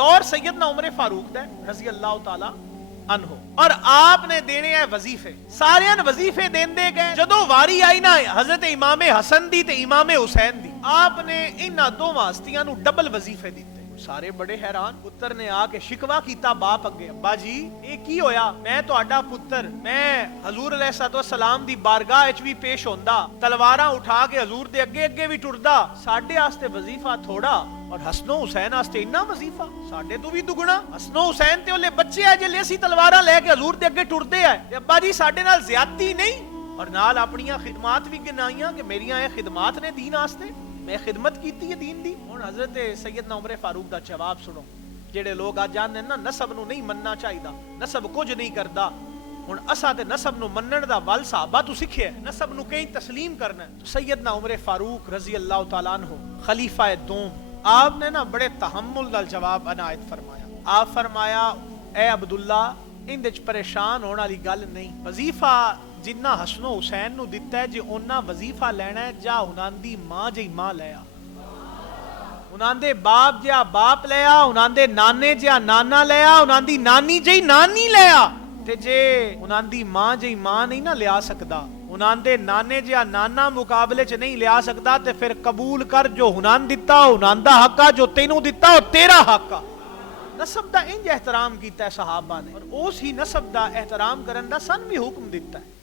دور سیدنا عمر فاروق دا رضی اللہ تعالی عنہ اور آپ نے دینے ہیں وظیفے سارے وظیفے دیندے گئے جدو واری آئی نا حضرت امام حسن دی تے امام حسین دی آپ نے انہاں دو واسطیاں نو ڈبل وظیفے دیتے سارے بڑے حیران پتر نے آ کے شکوا کیتا باپ اگے ابا جی اے کی ہویا میں تہاڈا پتر میں حضور علیہ الصلوۃ والسلام دی بارگاہ وچ بھی پیش ہوندا تلواراں اٹھا کے حضور دے اگے اگے بھی ٹردا ساڈے واسطے وظیفہ تھوڑا اور حسن و حسین واسطے اتنا وظیفہ ساڈے تو بھی دگنا حسن و حسین تے اولے بچے آ جے اسی تلواراں لے کے حضور دے اگے ٹردے آ تے ابا جی ساڈے نال زیادتی نہیں اور نال اپنیاں خدمات بھی گنائیاں کہ میریاں اے خدمات نے دین واسطے میں خدمت کیتی ہے دین دی ہن حضرت سیدنا عمر فاروق دا جواب سنو جڑے لوگ آ جاننے نا نسب نو نہیں مننا چاہیدا نسب کچھ نہیں کردا ہن اساں تے نسب نو منن دا ول صحابہ تو سکھیا ہے نسب نو کہیں تسلیم کرنا ہے سیدنا عمر فاروق رضی اللہ تعالی عنہ خلیفہ دوم آپ نے نا بڑے تحمل نال جواب عنایت فرمایا آپ فرمایا اے عبداللہ ان وچ پریشان ہونے والی گل نہیں وظیفہ جنہ حسن و حسین نو دتا ہے جے انہاں وظیفہ لینا ہے جا انہاں دی ماں جی ماں لیا انہاں دے باپ جا باپ لیا انہاں دے نانے جا نانا لیا انہاں دی نانی جی نانی لیا تے جے انہاں دی ماں جی ماں نہیں نہ لیا سکدا انہاں دے نانے جا نانا مقابلے چ نہیں لیا سکدا تے پھر قبول کر جو انہاں دتا انہاں دا حق جو تینوں دتا او تیرا حق نسب دا انج احترام کیتا ہے صحابہ نے اور اس ہی نسب دا احترام کرن دا سن بھی حکم دیتا ہے